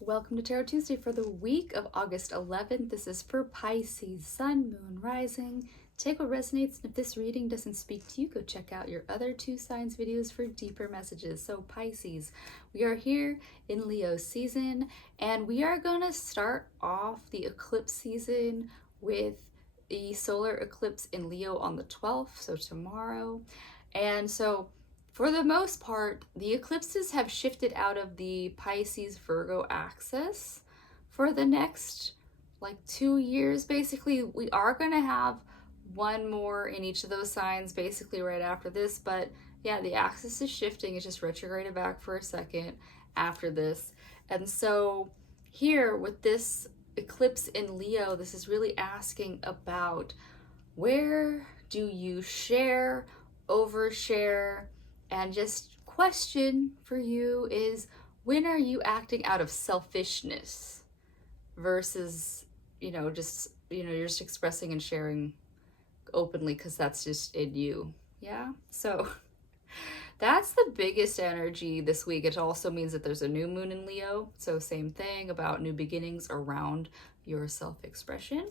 Welcome to Tarot Tuesday for the week of August 11th. This is for Pisces, Sun, Moon, Rising. Take what resonates, and if this reading doesn't speak to you, go check out your other two signs videos for deeper messages. So Pisces, we are here in Leo season, and we are going to start off the eclipse season with the solar eclipse in Leo on the 12th, so tomorrow. And so for the most part, the eclipses have shifted out of the Pisces Virgo axis for the next 2 years. Basically, we are going to have one more in each of those signs basically right after this, but yeah, the axis is shifting. It's just retrograded back for a second after this. And so here with this eclipse in Leo, this is really asking about where do you share, overshare, and just question for you is, when are you acting out of selfishness versus, you're just expressing and sharing openly because that's just in you. Yeah. So that's the biggest energy this week. It also means that there's a new moon in Leo. So same thing about new beginnings around your self-expression.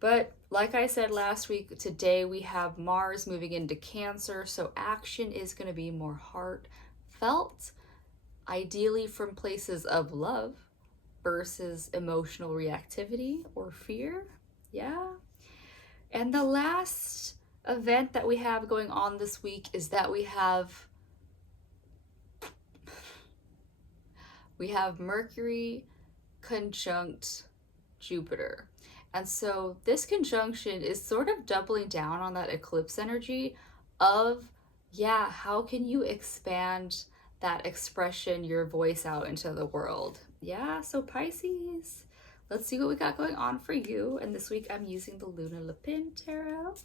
But like I said last week, today we have Mars moving into Cancer, so action is going to be more heartfelt, ideally from places of love versus emotional reactivity or fear. Yeah. And the last event that we have going on this week is that we have Mercury conjunct Jupiter. And so this conjunction is sort of doubling down on that eclipse energy of, yeah, how can you expand that expression, your voice out into the world? Yeah, so Pisces, let's see what we got going on for you. And this week I'm using the Lunalapin tarot,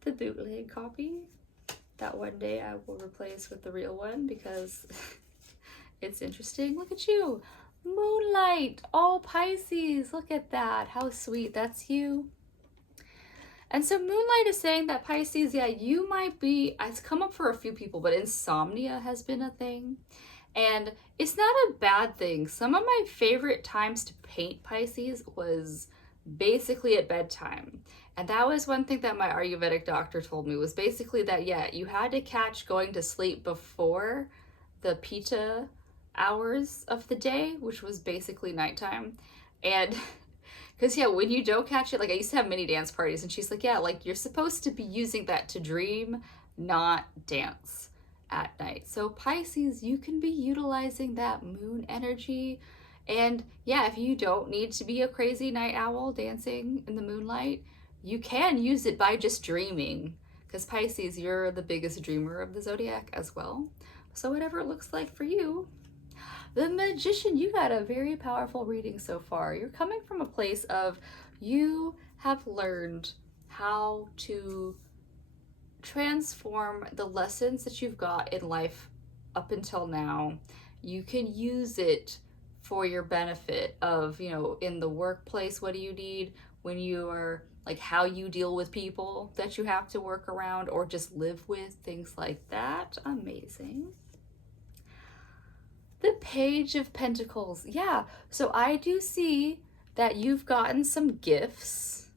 the bootleg copy that one day I will replace with the real one because it's interesting. Look at you. Moonlight, all Pisces, look at that, how sweet, that's you. And so Moonlight is saying that Pisces, yeah, you might be, it's come up for a few people, but insomnia has been a thing. And it's not a bad thing. Some of my favorite times to paint Pisces was basically at bedtime. And that was one thing that my Ayurvedic doctor told me, was basically that, yeah, you had to catch going to sleep before the Pitta hours of the day, which was basically nighttime. And because yeah, when you don't catch it, I used to have mini dance parties, and she's like, yeah, you're supposed to be using that to dream, not dance at night. So Pisces, you can be utilizing that moon energy. And yeah, if you don't need to be a crazy night owl dancing in the moonlight, you can use it by just dreaming, because Pisces, you're the biggest dreamer of the zodiac as well. So whatever it looks like for you. The Magician, you got a very powerful reading so far. You're coming from a place of, you have learned how to transform the lessons that you've got in life up until now. You can use it for your benefit of, in the workplace, what do you need when you are how you deal with people that you have to work around or just live with, things like that. Amazing. The Page of Pentacles. Yeah, so I do see that you've gotten some gifts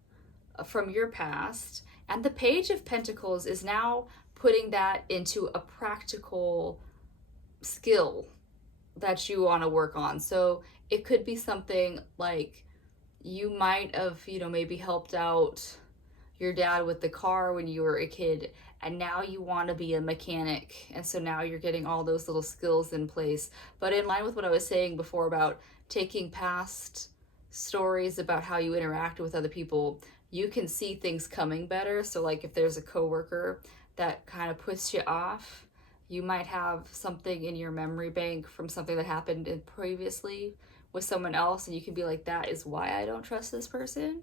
from your past, and the Page of Pentacles is now putting that into a practical skill that you want to work on. So it could be something like you might have, maybe helped out your dad with the car when you were a kid, and now you want to be a mechanic, and so now you're getting all those little skills in place. But in line with what I was saying before about taking past stories about how you interact with other people, you can see things coming better. So if there's a coworker that kind of puts you off, you might have something in your memory bank from something that happened previously with someone else, and you can be like, that is why I don't trust this person.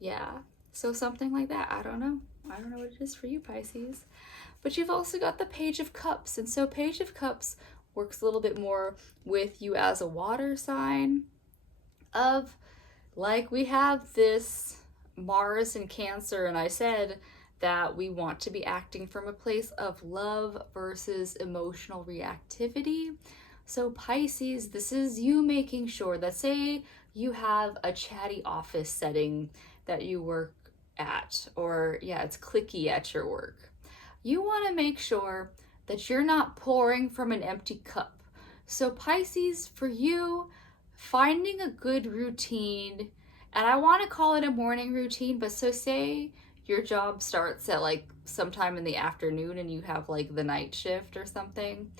Yeah. So something like that. I don't know what it is for you, Pisces. But you've also got the Page of Cups. And so Page of Cups works a little bit more with you as a water sign of, we have this Mars in Cancer, and I said that we want to be acting from a place of love versus emotional reactivity. So Pisces, this is you making sure that, say you have a chatty office setting that you work at, or yeah, it's cliquey at your work. You want to make sure that you're not pouring from an empty cup. So Pisces, for you, finding a good routine, and I want to call it a morning routine, but so say your job starts at like sometime in the afternoon and you have like the night shift or something.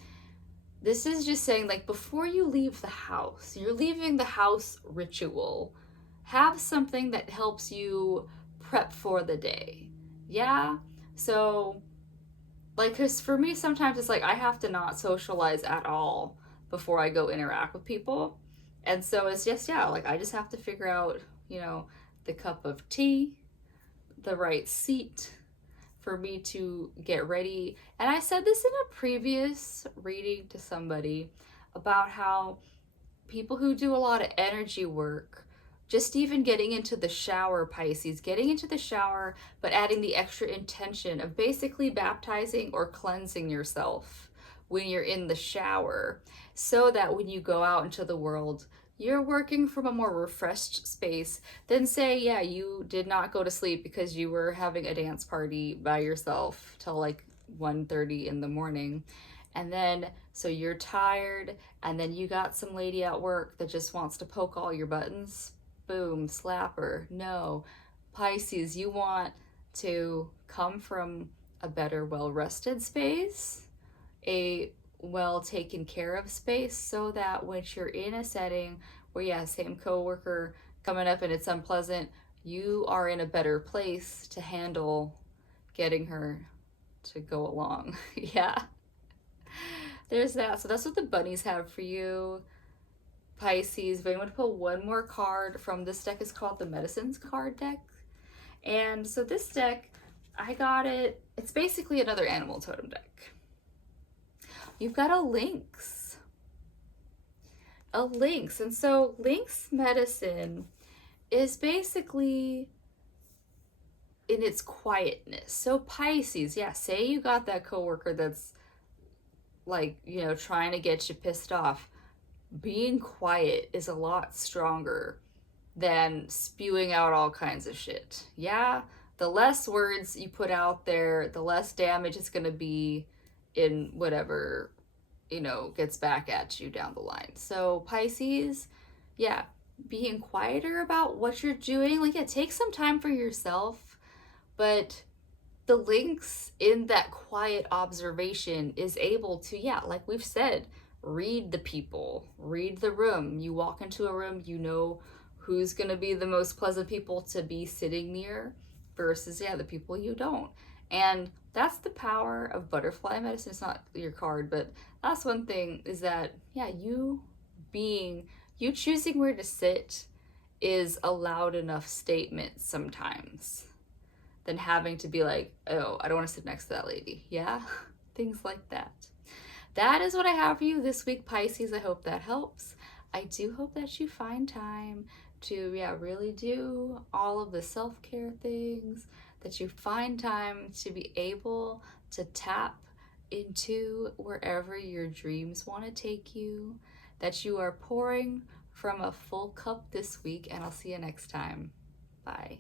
This is just saying, like, before you leave the house, you're leaving the house ritual. Have something that helps you prep for the day. Yeah? So, like, because for me, sometimes it's like I have to not socialize at all before I go interact with people. And so it's just, yeah, like I just have to figure out, the cup of tea, the right seat for me to get ready. And I said this in a previous reading to somebody about how people who do a lot of energy work, just even getting into the shower, Pisces, getting into the shower, but adding the extra intention of basically baptizing or cleansing yourself when you're in the shower, so that when you go out into the world, you're working from a more refreshed space than, say, yeah, you did not go to sleep because you were having a dance party by yourself till like 1:30 in the morning. And then so you're tired, and then you got some lady at work that just wants to poke all your buttons. Boom, slapper. No. Pisces, you want to come from a better, well-rested space, a well taken care of space, so that when you're in a setting where, yeah, same coworker coming up and it's unpleasant, you are in a better place to handle getting her to go along. Yeah. There's that. So that's what the bunnies have for you, Pisces. But I'm going to pull one more card from this deck. Is called the Medicines card deck. And so this deck, I got it. It's basically another animal totem deck. You've got a lynx. A lynx. And so lynx medicine is basically in its quietness. So Pisces, yeah, say you got that coworker that's like, trying to get you pissed off. Being quiet is a lot stronger than spewing out all kinds of shit. Yeah, the less words you put out there, the less damage it's going to be in whatever, gets back at you down the line. So Pisces, yeah, being quieter about what you're doing. Like, yeah, take some time for yourself, but the lynx in that quiet observation is able to, yeah, like we've said, read the people, read the room. You walk into a room, you know who's going to be the most pleasant people to be sitting near versus, yeah, the people you don't. And that's the power of butterfly medicine. It's not your card, but that's one thing, is that, yeah, you choosing where to sit is a loud enough statement sometimes than having to be like, oh, I don't want to sit next to that lady. Yeah, things like that. That is what I have for you this week, Pisces. I hope that helps. I do hope that you find time to, yeah, really do all of the self-care things, that you find time to be able to tap into wherever your dreams want to take you, that you are pouring from a full cup this week, and I'll see you next time. Bye.